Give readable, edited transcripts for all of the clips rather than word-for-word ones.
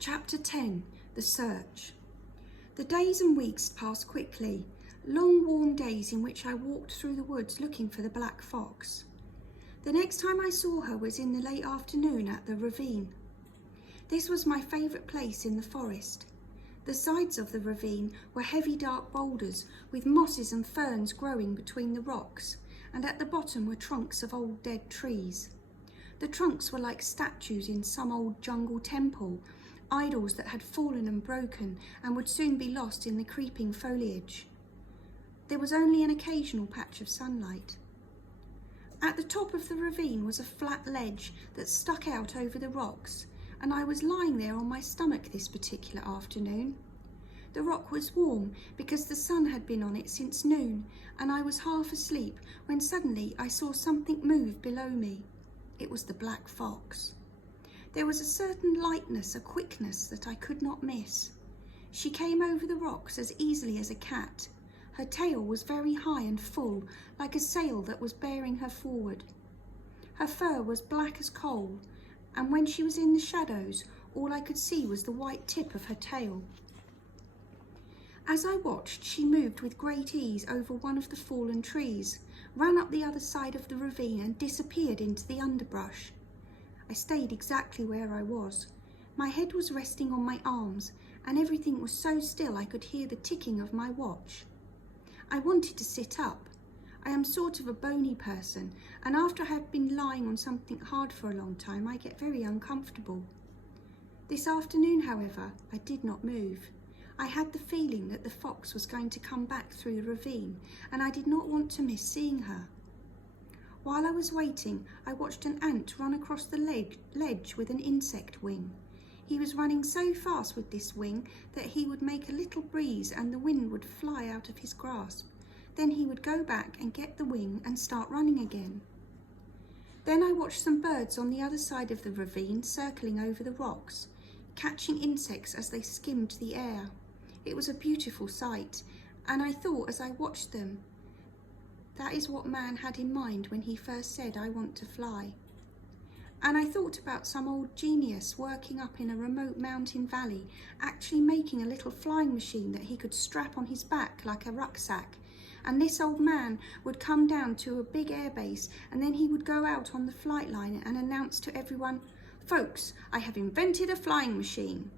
Chapter 10. The Search. The days and weeks passed quickly, long warm days in which I walked through the woods looking for the black fox. The next time I saw her was in the late afternoon at the ravine. This was my favourite place in the forest. The sides of the ravine were heavy dark boulders with mosses and ferns growing between the rocks, and at the bottom were trunks of old dead trees. The trunks were like statues in some old jungle temple, idols that had fallen and broken and would soon be lost in the creeping foliage. There was only an occasional patch of sunlight. At the top of the ravine was a flat ledge that stuck out over the rocks, and I was lying there on my stomach this particular afternoon. The rock was warm because the sun had been on it since noon, and I was half asleep when suddenly I saw something move below me. It was the black fox. There was a certain lightness, a quickness that I could not miss. She came over the rocks as easily as a cat. Her tail was very high and full, like a sail that was bearing her forward. Her fur was black as coal, and when she was in the shadows, all I could see was the white tip of her tail. As I watched, she moved with great ease over one of the fallen trees, ran up the other side of the ravine and disappeared into the underbrush. I stayed exactly where I was. My head was resting on my arms, and everything was so still I could hear the ticking of my watch. I wanted to sit up. I am sort of a bony person, and after I have been lying on something hard for a long time, I get very uncomfortable. This afternoon, however, I did not move. I had the feeling that the fox was going to come back through the ravine, and I did not want to miss seeing her. While I was waiting, I watched an ant run across the ledge with an insect wing. He was running so fast with this wing that he would make a little breeze and the wind would fly out of his grasp. Then he would go back and get the wing and start running again. Then I watched some birds on the other side of the ravine circling over the rocks, catching insects as they skimmed the air. It was a beautiful sight, and I thought as I watched them, that is what man had in mind when he first said, "I want to fly." And I thought about some old genius working up in a remote mountain valley, actually making a little flying machine that he could strap on his back like a rucksack. And this old man would come down to a big airbase, and then he would go out on the flight line and announce to everyone, "Folks, I have invented a flying machine."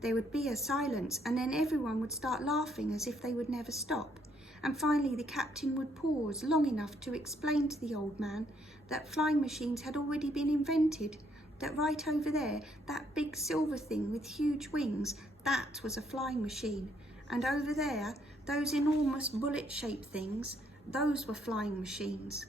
There would be a silence, and then everyone would start laughing as if they would never stop. And finally the captain would pause long enough to explain to the old man that flying machines had already been invented, that right over there, that big silver thing with huge wings, that was a flying machine, and over there, those enormous bullet-shaped things, those were flying machines.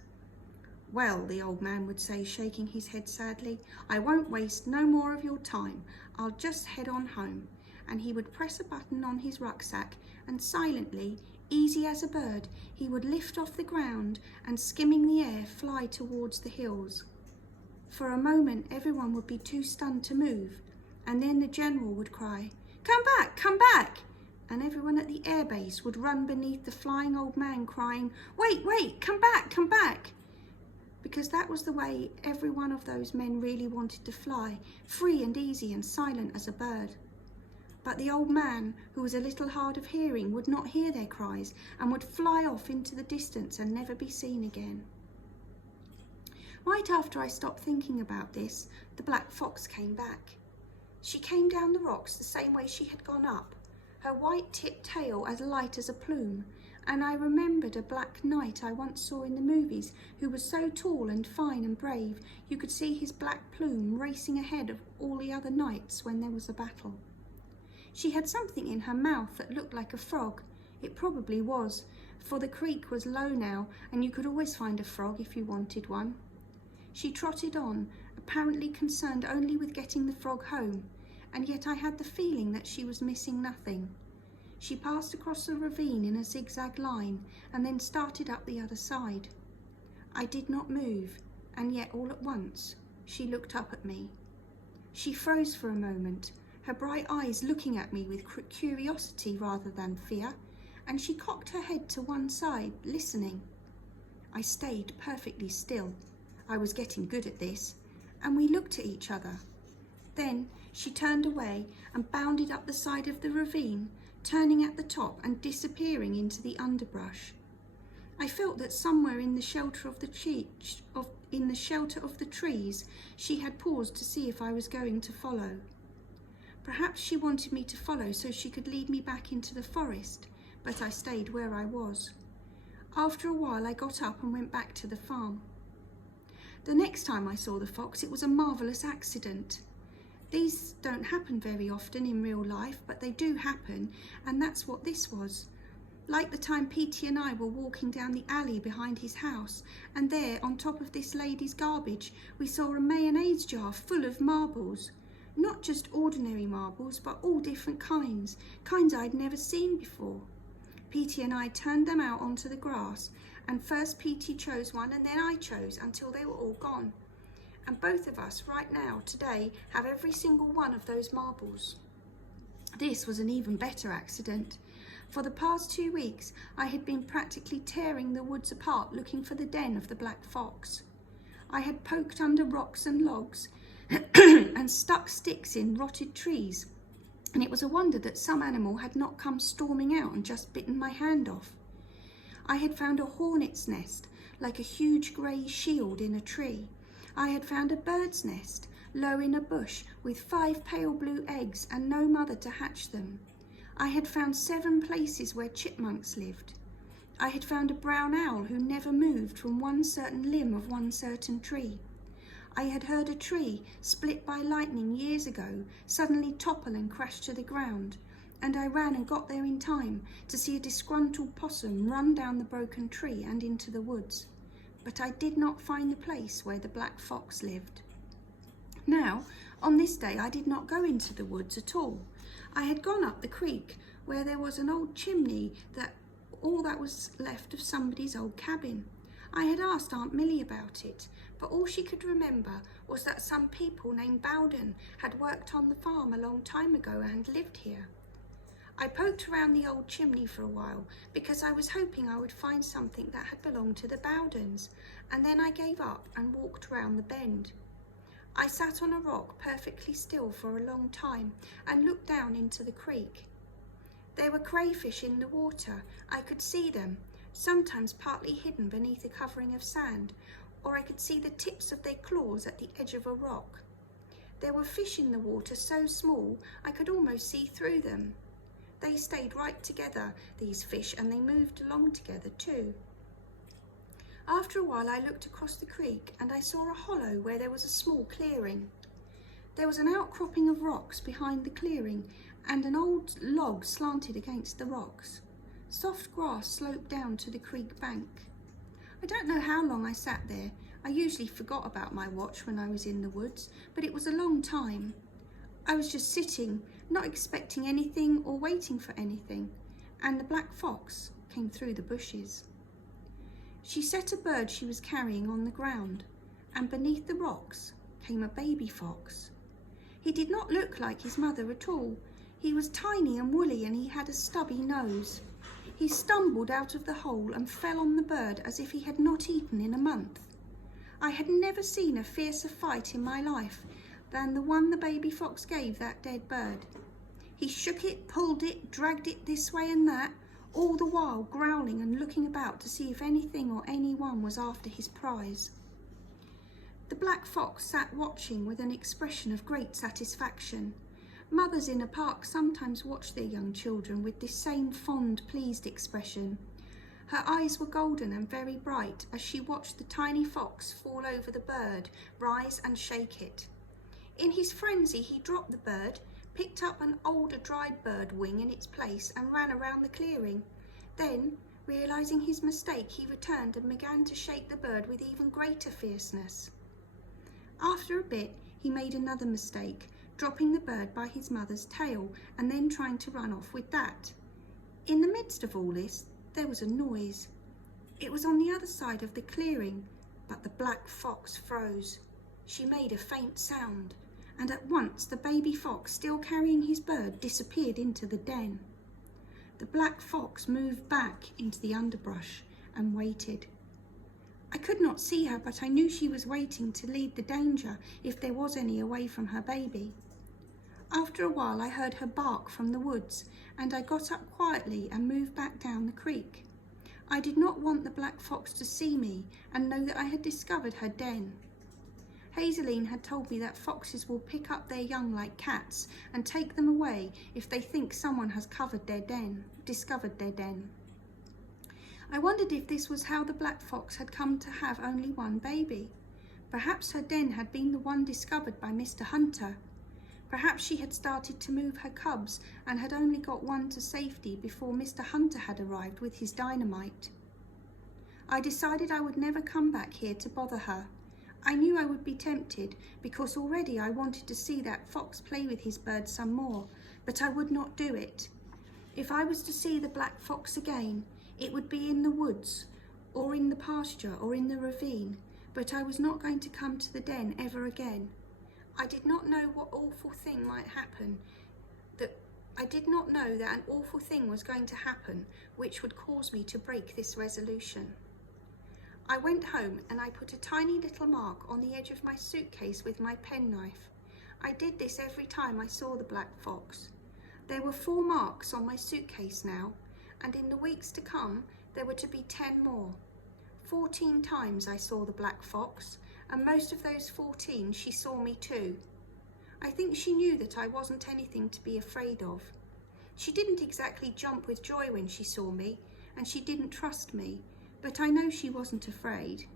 "Well," the old man would say, shaking his head sadly, "I won't waste no more of your time. I'll just head on home." And he would press a button on his rucksack, and silently, easy as a bird, he would lift off the ground and, skimming the air, fly towards the hills. For a moment everyone would be too stunned to move, and then the general would cry, "Come back, come back!" And everyone at the airbase would run beneath the flying old man crying, "Wait, wait, come back, come back!" Because that was the way every one of those men really wanted to fly, free and easy and silent as a bird. But the old man, who was a little hard of hearing, would not hear their cries and would fly off into the distance and never be seen again. Right after I stopped thinking about this, the black fox came back. She came down the rocks the same way she had gone up, her white tipped tail as light as a plume, and I remembered a black knight I once saw in the movies who was so tall and fine and brave you could see his black plume racing ahead of all the other knights when there was a battle. She had something in her mouth that looked like a frog. It probably was, for the creek was low now and you could always find a frog if you wanted one. She trotted on, apparently concerned only with getting the frog home, and yet I had the feeling that she was missing nothing. She passed across the ravine in a zigzag line and then started up the other side. I did not move, and yet all at once she looked up at me. She froze for a moment, her bright eyes looking at me with curiosity rather than fear, and she cocked her head to one side, listening. I stayed perfectly still. I was getting good at this, and we looked at each other. Then She turned away and bounded up the side of the ravine, turning at the top and disappearing into the underbrush. I felt that somewhere in the shelter of the trees, she had paused to see if I was going to follow. Perhaps she wanted me to follow so she could lead me back into the forest, but I stayed where I was. After a while, I got up and went back to the farm. The next time I saw the fox, it was a marvellous accident. These don't happen very often in real life, but they do happen, and that's what this was. Like the time Petey and I were walking down the alley behind his house, and there, on top of this lady's garbage, we saw a mayonnaise jar full of marbles. Not just ordinary marbles, but all different kinds I'd never seen before. Petey and I turned them out onto the grass, and first Petey chose one and then I chose until they were all gone. And both of us right now, today, have every single one of those marbles. This was an even better accident. For the past 2 weeks, I had been practically tearing the woods apart looking for the den of the black fox. I had poked under rocks and logs and stuck sticks in rotted trees, and it was a wonder that some animal had not come storming out and just bitten my hand off. I had found a hornet's nest, like a huge grey shield in a tree. I had found a bird's nest, low in a bush, with 5 pale blue eggs and no mother to hatch them. I had found 7 places where chipmunks lived. I had found a brown owl who never moved from one certain limb of one certain tree. I had heard a tree, split by lightning years ago, suddenly topple and crash to the ground, and I ran and got there in time to see a disgruntled possum run down the broken tree and into the woods. But I did not find the place where the black fox lived. Now, on this day, I did not go into the woods at all. I had gone up the creek where there was an old chimney all that was left of somebody's old cabin. I had asked Aunt Millie about it, but all she could remember was that some people named Bowden had worked on the farm a long time ago and lived here. I poked around the old chimney for a while because I was hoping I would find something that had belonged to the Bowdens, and then I gave up and walked round the bend. I sat on a rock perfectly still for a long time and looked down into the creek. There were crayfish in the water. I could see them, sometimes partly hidden beneath a covering of sand, or I could see the tips of their claws at the edge of a rock. There were fish in the water so small I could almost see through them. They stayed right together, these fish, and they moved along together too. After a while I looked across the creek and I saw a hollow where there was a small clearing. There was an outcropping of rocks behind the clearing and an old log slanted against the rocks. Soft grass sloped down to the creek bank. I don't know how long I sat there. I usually forgot about my watch when I was in the woods, but it was a long time. I was just sitting, not expecting anything or waiting for anything, and the black fox came through the bushes. She set a bird she was carrying on the ground, and beneath the rocks came a baby fox. He did not look like his mother at all. He was tiny and woolly, and he had a stubby nose. He stumbled out of the hole and fell on the bird as if he had not eaten in a month. I had never seen a fiercer fight in my life than the one the baby fox gave that dead bird. He shook it, pulled it, dragged it this way and that, all the while growling and looking about to see if anything or anyone was after his prize. The black fox sat watching with an expression of great satisfaction. Mothers in a park sometimes watch their young children with this same fond, pleased expression. Her eyes were golden and very bright as she watched the tiny fox fall over the bird, rise and shake it. In his frenzy, he dropped the bird, picked up an older dried bird wing in its place and ran around the clearing. Then, realizing his mistake, he returned and began to shake the bird with even greater fierceness. After a bit, he made another mistake, dropping the bird by his mother's tail and then trying to run off with that. In the midst of all this, there was a noise. It was on the other side of the clearing, but the black fox froze. She made a faint sound, and at once the baby fox, still carrying his bird, disappeared into the den. The black fox moved back into the underbrush and waited. I could not see her, but I knew she was waiting to lead the danger, if there was any, away from her baby. After a while I heard her bark from the woods, and I got up quietly and moved back down the creek. I did not want the black fox to see me and know that I had discovered her den. Hazeline had told me that foxes will pick up their young like cats and take them away if they think someone has discovered their den. I wondered if this was how the black fox had come to have only one baby. Perhaps her den had been the one discovered by Mr. Hunter. Perhaps she had started to move her cubs and had only got one to safety before Mr. Hunter had arrived with his dynamite. I decided I would never come back here to bother her. I knew I would be tempted, because already I wanted to see that fox play with his birds some more, but I would not do it. If I was to see the black fox again, it would be in the woods, or in the pasture, or in the ravine, but I was not going to come to the den ever again. I did not know what awful thing might happen, I did not know that an awful thing was going to happen which would cause me to break this resolution. I went home and I put a tiny little mark on the edge of my suitcase with my penknife. I did this every time I saw the black fox. There were 4 marks on my suitcase now, and in the weeks to come there were to be 10 more. 14 times I saw the black fox, and most of those 14 she saw me too. I think she knew that I wasn't anything to be afraid of. She didn't exactly jump with joy when she saw me, and she didn't trust me, but I know she wasn't afraid.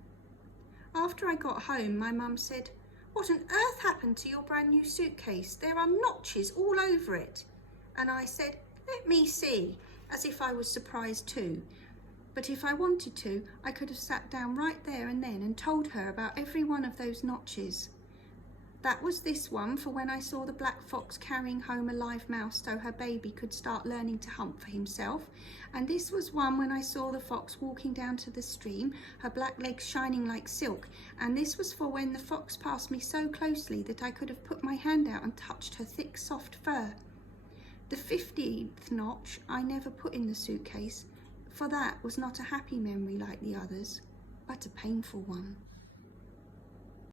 After I got home, my mum said, "What on earth happened to your brand new suitcase? There are notches all over it." And I said, "Let me see," as if I was surprised too. But if I wanted to, I could have sat down right there and then and told her about every one of those notches. That was this one for when I saw the black fox carrying home a live mouse so her baby could start learning to hunt for himself. And this was one when I saw the fox walking down to the stream, her black legs shining like silk. And this was for when the fox passed me so closely that I could have put my hand out and touched her thick, soft fur. The 15th notch I never put in the suitcase, for that was not a happy memory like the others, but a painful one.